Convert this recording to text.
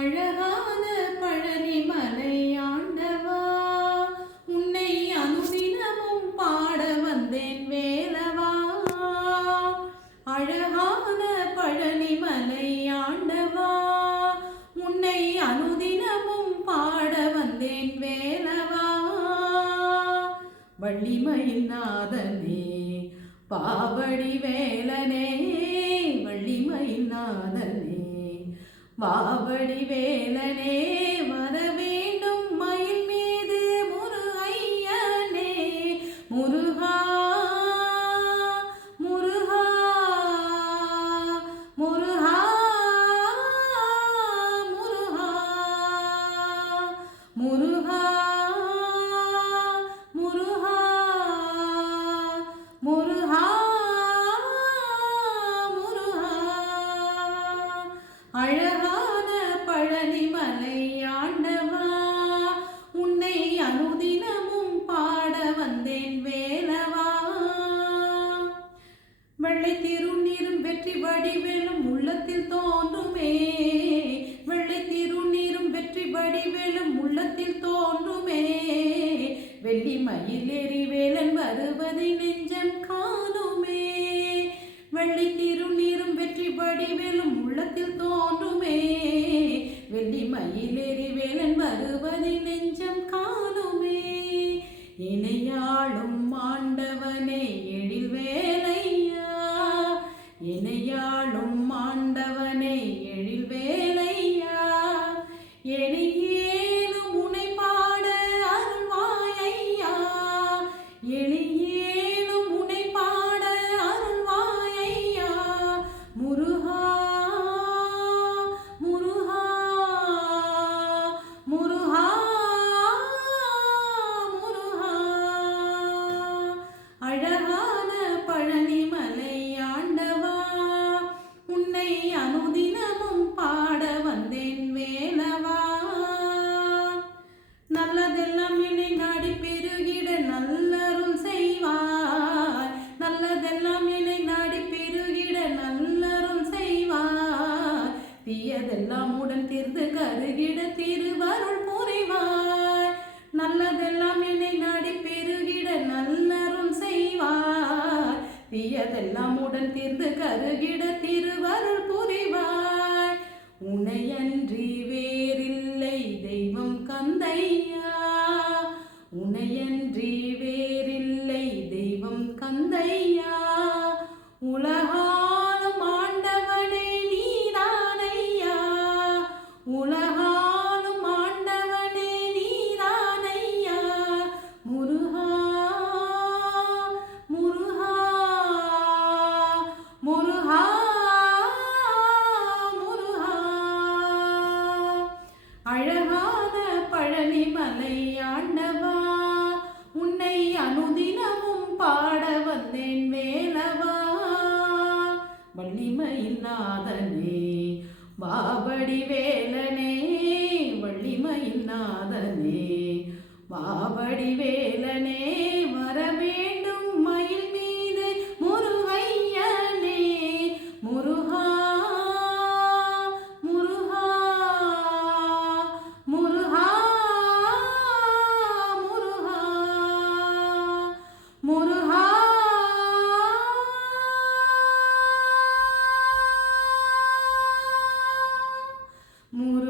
அழகான பழனிமலை ஆண்டவா, உன்னை அனுதினமும் பாட வந்தேன் வேலவா. அழகான பழனிமலை ஆண்டவா, உன்னை அனுதினமும் பாட வந்தேன் வேலவா. வள்ளிமயில் நாதனே பாவடி வேலனே, வள்ளிமயில் நாதனே வாவடி வேலனே, வர வேண்டும் மயில் மீது முருகையனே. முருகா முருகா முருகா முருகா முருகா முருகா முருகா முருகா. அழகான பழனிமலை ஆண்டவா, உன்னை அனுதினமும் பாட வந்தேன் வேலவா. வெள்ளை திருநீரும் வெற்றி வடிவேலும் உள்ளத்தில் தோன்றுமே, வெள்ளை திருநீரும் வெற்றி வடிவேலும் உள்ளத்தில் தோன்றுமே. வெள்ளி மயிலேறி வேலன் வருவதை நெஞ்சம் காணுமே, வெள்ளி திருநீரும் வெற்றி வடிவேலும் உள்ளத்தில் தோன்றுமே. வெள்ளி மயிலேறி வேலன் வருவதை நெஞ்சம் காணுமே. இணையாளும் ஆண்டவனே எழில் வேலையா, இணையாளும் ஆண்டவனே எழில் வேலையா. எளியேனும் உனை பாட அருள்வாயையா, எளியேனும் உனை பாட அருள்வாயையா. முருகா முருகா முருகா முருகா. அழகான பழனிமலை ஆண்டவா, உன்னை அனுதினமும் பாட வந்தேன் வேலவா. நல்லதெல்லாம் என்னை நாடி பெருகிட நல்லருள் செய்வாய், நல்லதெல்லாம் என்னை நாடி பெருகிட நல்லருள் செய்வாய். தீயதெல்லாம் உடன் தீர்ந்து கருகிட திருவருள் புரிவாய், நல்லதெல்லாம் என்னை நாடி பெருகிட நல்லருள் செய்வாய். தீயதெல்லாம் உடன் தீர்ந்து கருகிட திருவருள் புரிவாய். உனையன்றி வேறில்லை தெய்வம் கந்தையா, உனையன்றி வேறில்லை தெய்வம் கந்தையா. உலகாலும் ஆண்டவனே நீதானையா, உலகாலும் ஆண்டவனே நீதானையா. முருகா முருகா முருகா முருகா. அழகான பழனிமலை ஆண்டவா, உன்னை அனுதினமும் பாட வந்தேன் வேலவா. வள்ளிமயில் நாதனே வாவடி வேலனே, வள்ளிமயில் நாதனே வாவடி வேலனே, வர வேண்டும் மயில் மீது முருகையனே. முருகா முருகா முருகா முருகா முருகா. முருகா